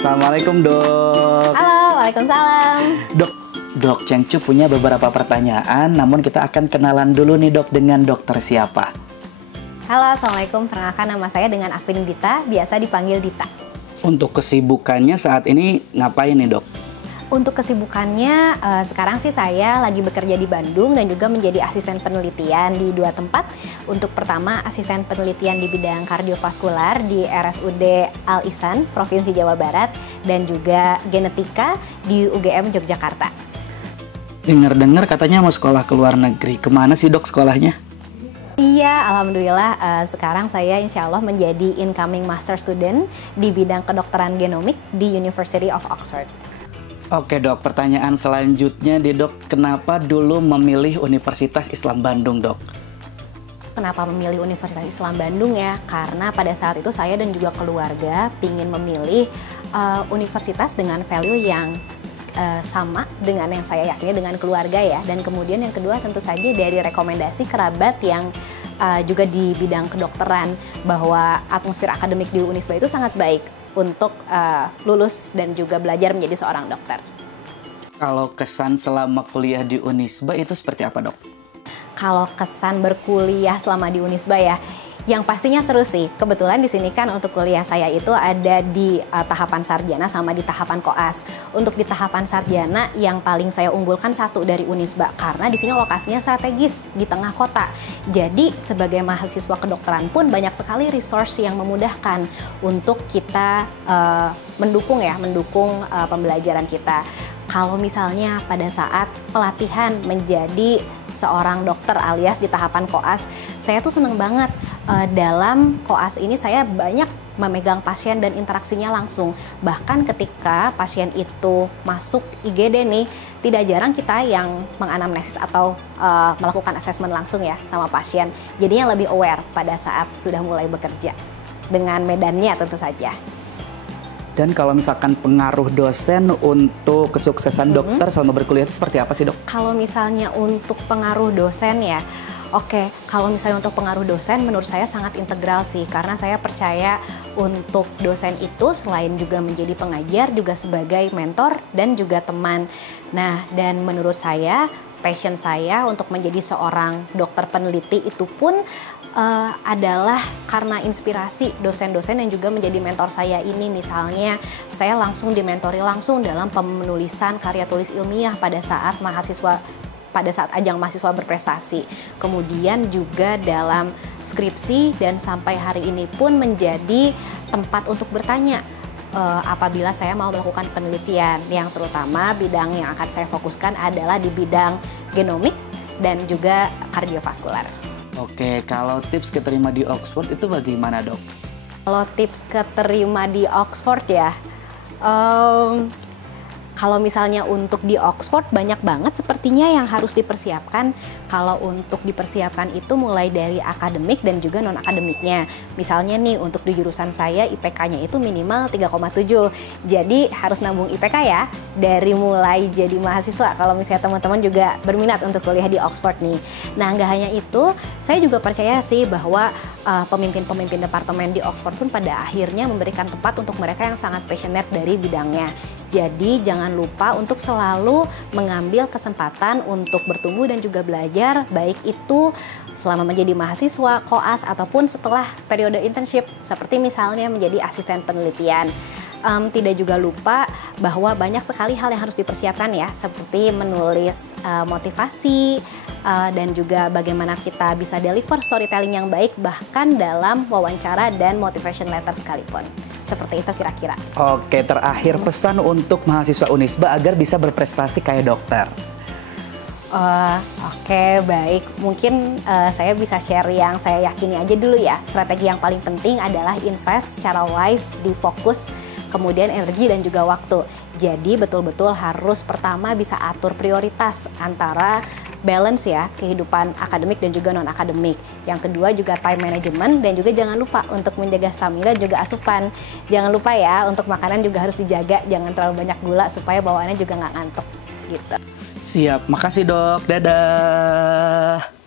Assalamualaikum dok. Halo, waalaikumsalam. Dok Chengcu punya beberapa pertanyaan, namun kita akan kenalan dulu nih dok dengan dokter siapa. Halo, assalamualaikum. Perkenalkan nama saya dengan Afin Dita, biasa dipanggil Dita. Untuk kesibukannya saat ini ngapain nih dok? Untuk kesibukannya, sekarang sih saya lagi bekerja di Bandung dan juga menjadi asisten penelitian di 2 tempat. Untuk pertama, asisten penelitian di bidang kardiovaskular di RSUD Al Ihsan, Provinsi Jawa Barat, dan juga genetika di UGM Yogyakarta. Dengar-dengar katanya mau sekolah ke luar negeri. Kemana sih dok sekolahnya? Iya, alhamdulillah sekarang saya insya Allah menjadi incoming master student di bidang kedokteran genomik di University of Oxford. Oke dok, pertanyaan selanjutnya nih dok, kenapa dulu memilih Universitas Islam Bandung dok? Kenapa memilih Universitas Islam Bandung ya? Karena pada saat itu saya dan juga keluarga ingin memilih universitas dengan value yang sama dengan yang saya yakini dengan keluarga ya. Dan kemudian yang kedua tentu saja dari rekomendasi kerabat yang juga di bidang kedokteran, bahwa atmosfer akademik di Unisba itu sangat baik untuk lulus dan juga belajar menjadi seorang dokter. Kalau kesan selama kuliah di Unisba itu seperti apa dok? Kalau kesan berkuliah selama di Unisba ya, yang pastinya seru sih. Kebetulan di sini kan untuk kuliah saya itu ada di tahapan sarjana sama di tahapan koas. Untuk di tahapan sarjana yang paling saya unggulkan satu dari Unisba, karena di sini lokasinya strategis di tengah kota. Jadi sebagai mahasiswa kedokteran pun banyak sekali resource yang memudahkan untuk kita mendukung pembelajaran kita. Kalau misalnya pada saat pelatihan menjadi seorang dokter alias di tahapan koas, saya tuh seneng banget. Dalam koas ini saya banyak memegang pasien dan interaksinya langsung. Bahkan ketika pasien itu masuk IGD nih, tidak jarang kita yang menganamnesis atau melakukan asesmen langsung ya sama pasien. Jadinya lebih aware pada saat sudah mulai bekerja dengan medannya tentu saja. Dan kalau misalkan pengaruh dosen untuk kesuksesan dokter selama berkuliah itu seperti apa sih dok? Kalau misalnya untuk pengaruh dosen ya, oke, kalau misalnya untuk pengaruh dosen menurut saya sangat integral sih, karena saya percaya untuk dosen itu selain juga menjadi pengajar juga sebagai mentor dan juga teman. Nah, dan menurut saya passion saya untuk menjadi seorang dokter peneliti itu pun adalah karena inspirasi dosen-dosen yang juga menjadi mentor saya ini. Misalnya saya langsung dimentori langsung dalam penulisan karya tulis ilmiah pada saat ajang mahasiswa berprestasi. Kemudian juga dalam skripsi dan sampai hari ini pun menjadi tempat untuk bertanya apabila saya mau melakukan penelitian, yang terutama bidang yang akan saya fokuskan adalah di bidang genomik dan juga kardiovaskular. Oke, kalau tips keterima di Oxford itu bagaimana dok? Kalau tips keterima di Oxford ya, kalau misalnya untuk di Oxford banyak banget sepertinya yang harus dipersiapkan. Kalau untuk dipersiapkan itu mulai dari akademik dan juga non-akademiknya. Misalnya nih untuk di jurusan saya IPK-nya itu minimal 3,7. Jadi harus nambung IPK ya dari mulai jadi mahasiswa kalau misalnya teman-teman juga berminat untuk kuliah di Oxford nih. Nah nggak hanya itu, saya juga percaya sih bahwa pemimpin-pemimpin departemen di Oxford pun pada akhirnya memberikan tempat untuk mereka yang sangat passionate dari bidangnya. Jadi jangan lupa untuk selalu mengambil kesempatan untuk bertumbuh dan juga belajar, baik itu selama menjadi mahasiswa, koas, ataupun setelah periode internship, seperti misalnya menjadi asisten penelitian. Tidak juga lupa bahwa banyak sekali hal yang harus dipersiapkan ya, seperti menulis motivasi, dan juga bagaimana kita bisa deliver storytelling yang baik bahkan dalam wawancara dan motivation letter sekalipun. Seperti itu kira-kira. Oke, terakhir pesan untuk mahasiswa Unisba agar bisa berprestasi kayak dokter. Oke, baik. Mungkin saya bisa share yang saya yakini aja dulu ya. Strategi yang paling penting adalah invest secara wise di fokus, kemudian energi dan juga waktu. Jadi betul-betul harus pertama bisa atur prioritas antara balance ya, kehidupan akademik dan juga non-akademik. Yang kedua juga time management, dan juga jangan lupa untuk menjaga stamina dan juga asupan. Jangan lupa ya, untuk makanan juga harus dijaga, jangan terlalu banyak gula supaya bawaannya juga nggak ngantuk gitu. Siap, makasih dok, dadah.